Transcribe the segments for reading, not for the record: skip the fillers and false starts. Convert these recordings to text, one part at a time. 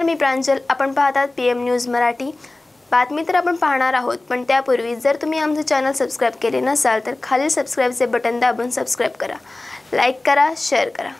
नमस्कार, मी प्रांजल. आपण पाहतात PM न्यूज मराठी. बातमी तर आपण पाहणार आहोत, पण त्यापूर्वी जर तुम्ही आमचे चॅनल सबस्क्राइब केले नसाल तर खालील सबस्क्राइबचे बटन दाबून सबस्क्राइब करा, लाईक करा, शेअर करा.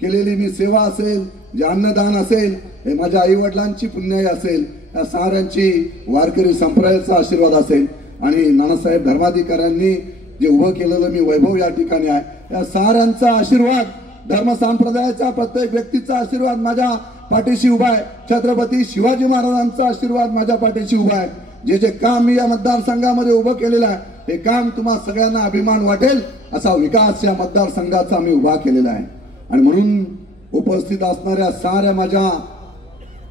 केलेली मी सेवा असेल, जे अन्नदान असेल, हे माझ्या आई वडिलांची पुण्याई असेल, या साऱ्यांची वारकरी संप्रदायाचा आशीर्वाद असेल आणि नानासाहेब धर्माधिकाऱ्यांनी जे उभं केलेलं मी वैभव या ठिकाणी आहे, या साऱ्यांचा आशीर्वाद, धर्म संप्रदायाचा प्रत्येक व्यक्तीचा आशीर्वाद माझ्या पाठीशी उभा आहे. छत्रपती शिवाजी महाराजांचा आशीर्वाद माझ्या पाठीशी उभा आहे. जे जे काम मी या मतदारसंघामध्ये उभं केलेलं आहे, हे काम तुम्हा सगळ्यांना अभिमान वाटेल असा विकास या मतदारसंघाचा मी उभा केलेला आहे. आणि म्हणून उपस्थित असणाऱ्या साऱ्या माझ्या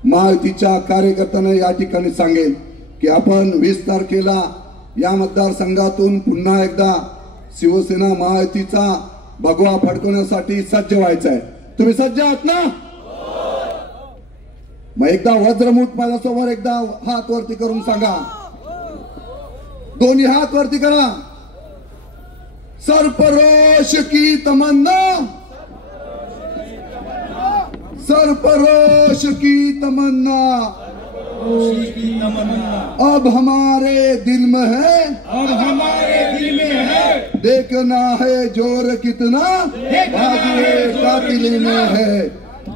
महायुतीच्या कार्यकर्त्यांना या ठिकाणी सांगेन की आपण 20 तारखेला या मतदारसंघातून पुन्हा एकदा शिवसेना महायुतीचा भगवा फडकवण्यासाठी सज्ज व्हायचं आहे. तुम्ही सज्ज आहात ना? मग एकदा वज्रमुठ माझ्यासमोर एकदा हात वरती करून सांगा. दोन्ही हात वरती करा. सरफरोश की तमन्ना, सरफरोश की तमन्ना, अब हमारे दिल में है, अब हमारे दिल में है, देखना है जोर कितना बाजुए कातिल में है.